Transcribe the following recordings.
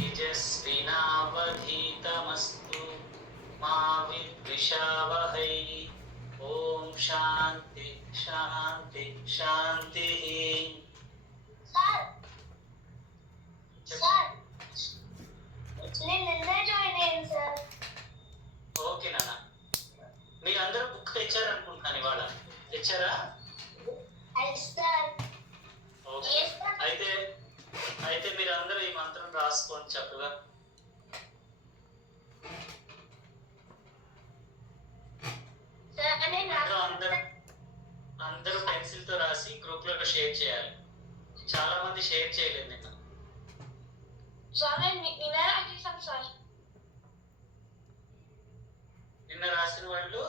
తేజస్వినావధీతమస్తు మా విద్విషావహై. ఓం శాంతి శాంతి శాంతి. Sir sir నేను నిన్నే జాయిన్ అయ్యాను సార్. ఓకే నాన్న, మీరందరూ బుక్ తెచ్చారనుకుంటున్నాను. ఇవాళ తెచ్చారా? Sir okay. అయితే అయితే మీరు అందరూ ఈ మంత్రం రాసుకోండి చక్కగా. అందరూ పెన్సిల్ తో రాసి గ్రూప్ లో షేర్ చేయాలి. చాలా మంది షేర్ చేయలేదు నిన్న. నిన్న రాసిన వాళ్ళు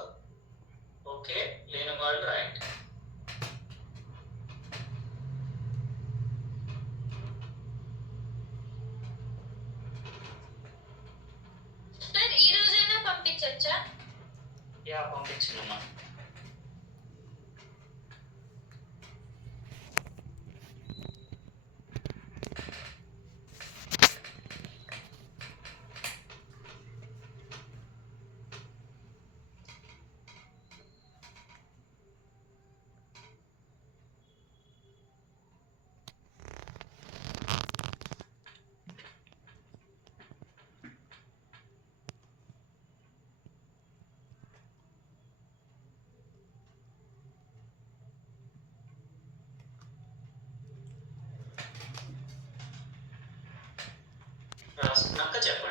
ఓకే, లేని వాళ్ళు రైట్. సార్ ఈ రోజైనా పంపించొచ్చా? యా, పంపించమ్మా. రాసుకున్నాక చెప్పండి.